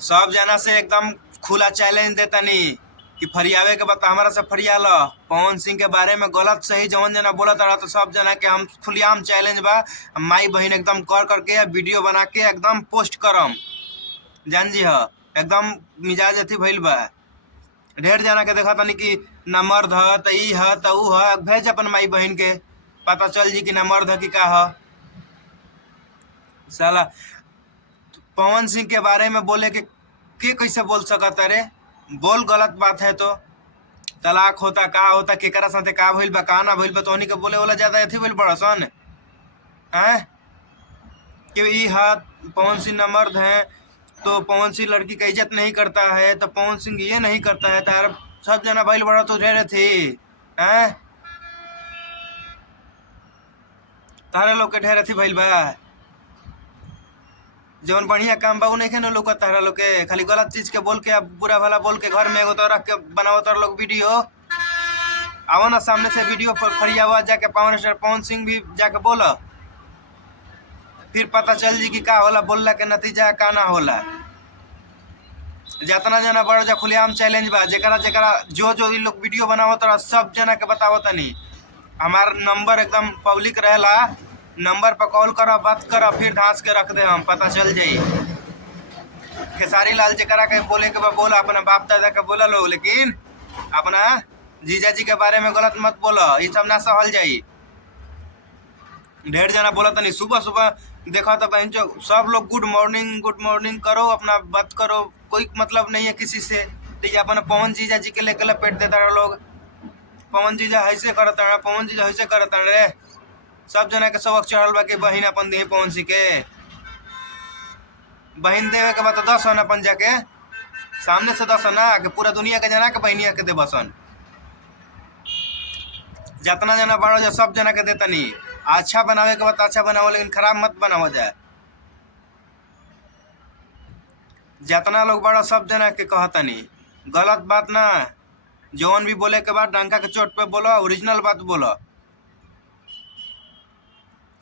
सब जना से एकदम खुला चैलेंज देतनी कि फरियावे के बाद हमारा से फरियाल। पवन सिंह के बारे में गलत सही जवन जना बोलत रहा तो सब जना के हम खुलेआम चैलेंज बा, माई बहन एकदम कर करके वीडियो बना के एकदम पोस्ट करम। जान जी ह एकदम मिजाज अथी भइल बा। ढेर जना के देखा तनी कि ना मर्द ह त ई ह त ऊ ह, भेज अपन माई बहन के पता चल जी कि ना मर्द ह कि का ह। साला पवन सिंह के बारे में बोले के कैसे बोल सकता रे? बोल गलत बात है तो तलाक होता का होता केकरा साथे का भइल बा का ना भइल बा, तोहनी के बोले वाला ज्यादा अथी भइल बड़ा सन हैं कि ई हाथ पवन सिंह न मर्द है तो पवन सिंह लड़की का इज्जत नहीं करता है, तो पवन सिंह ये नहीं करता है। तार सब जना भइल बड़ा तो ढेरे थी हैं, तारे लोग के ढेर अथी भइल बा। जवन बढ़िया काम बा उ नहीं न लोग तारा लोग के, खाली गलत चीज के बोल के अब बुरा भला बोल के घर में एगो तो रख के बनावो तार लोग वीडियो। आओ ना सामने से वीडियो फरियावा जाके पावन स्टार पवन सिंह भी जाके बोला, फिर पता चल जी कि का होला, बोलला के नतीजा का ना होला। जितना जना बड़ जा खुलेआम चैलेंज बा, जेकरा जेकरा जो जो इ लोग वीडियो बनावत रहा सब जना के बतावत तनी। हमार नंबर एकदम पब्लिक रहेला, नंबर पर कॉल करा बात करा फिर धांस के रख दे हम, पता चल जाई। खेसारी लाल जेकरा के बोले के बा बोला, अपना बाप दादा के बोला लो, लेकिन अपना जीजा जी के बारे में गलत मत बोला, ये सब ना सहल जाई। ढेर जना बोला तनी सुबह सुबह देखा तो बहन जो सब लोग गुड मॉर्निंग करो, अपना बात करो, कोई मतलब नहीं है किसी से। तो ये अपना पवन जीजा जी के लेकर लपेट देता रहे लोग, पवन जीजा ऐसे करता है, पवन जीजा ऐसे करता रे। सब जना के सबक चढ़ल बा कि बहन अपन दी पवन सिंह के, बहन देवे के बाद तो 10 हन अपन जाके सामने से 10 ना कि पूरा दुनिया के जना के बहनिया के दे बसन। जितना जना बड़ो जा सब जना के देतनी। अच्छा बनावे के बाद अच्छा बनाओ, लेकिन खराब मत बनाओ जाए। जितना लोग बड़ा सब जना के कहतनी गलत बात ना, जौन भी बोले के बाद डंका के चोट पे बोलो, ओरिजिनल बात बोलो।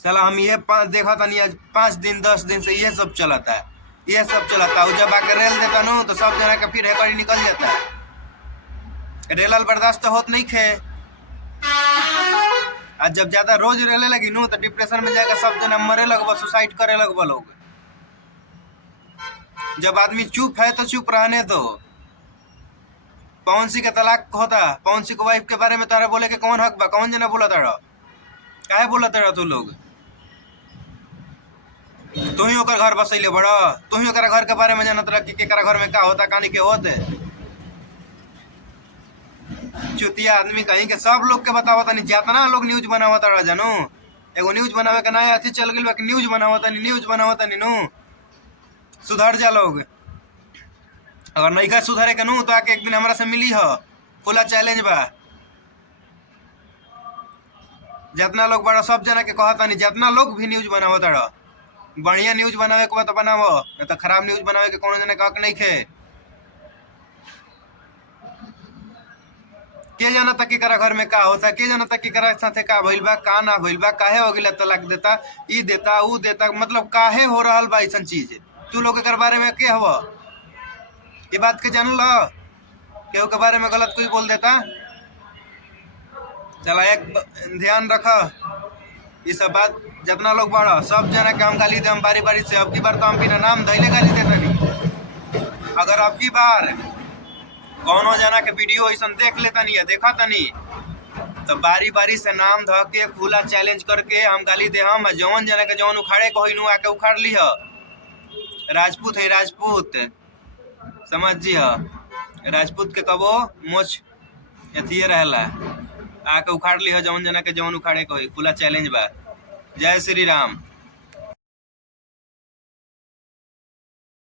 चला हम ये देखा तनी आज 5 दिन 10 दिन से ये सब चलता है, ये सब चलता है। जब आके रेल देता नु तो सब जना के फिर हेकड़ी निकल जाता है। रेलल बर्दाश्त होत नहीं खे, आज जब ज्यादा रोज रेले लगी नु तो डिप्रेशन में जाकर सब जना मरे लगबा, सुसाइड करे लगबा लोग। जब आदमी चुप है तो चुप रहने दो। पवन सिंह के तलाक होता, पवन सिंह के वाइफ के बारे में तारा बोले के कौन हक बा? कौन जना बोला तारा? काहे बोला तारा तू लोग? तू ही ओकर घर बसैले बड़ा, तू ही ओकरा घर के बारे में जानत रह कि केकरा घर में का होता कहानी के होते। चुतिया आदमी कहीं के सब लोग के बतावत नहीं, जितना लोग न्यूज बनावत रह जानू। एगो न्यूज बनावे के नया अथी चल गेल बा कि न्यूज बनावत नहीं नु। सुधर जा लोग, अगर नहीं सुधरे के नु तो आके एक दिन हमरा से मिली हो, खुला चैलेंज बा। जितना लोग बड़ा सब जना के कहता नहीं, जितना लोग भी न्यूज बनावत रह, बढ़िया न्यूज बनावे के बाद बनावो, नहीं तो खराब न्यूज बनावे के कोनो जना के हक नहीं खे। के जाना तक की करा घर में का होता, के जाना तक की करा साथे का भइल बा का ना भइल बा, काहे हो गिला तलाक देता, ई देता ऊ देता, मतलब काहे हो रहल बा ऐसन चीज। तू लोग के बारे में के हवा ये बात के जान लो, केहू के बारे में गलत कोई बोल देता। चला एक ध्यान रख, ये सब बात जितना लोग बड़ा सब जना के हम गाली दे हम बारी बारी से। अब की बार तो हम बिना नाम धैले गाली देता नहीं। अगर अब की बार कौनो जना के वीडियो ऐसा देख लेता नहीं है, देखा तनी तो बारी बारी से नाम ध के खुला चैलेंज करके हम गाली दे हम। जौन जना के जौन उखाड़े को नु आके उखाड़ ली है। राजपूत है, राजपूत समझ जी है, राजपूत के कबो मोच अथिये रहला, आके उखाड़ ली है जौन जना के जौन उखाड़े को। खुला चैलेंज बा। जय श्री राम।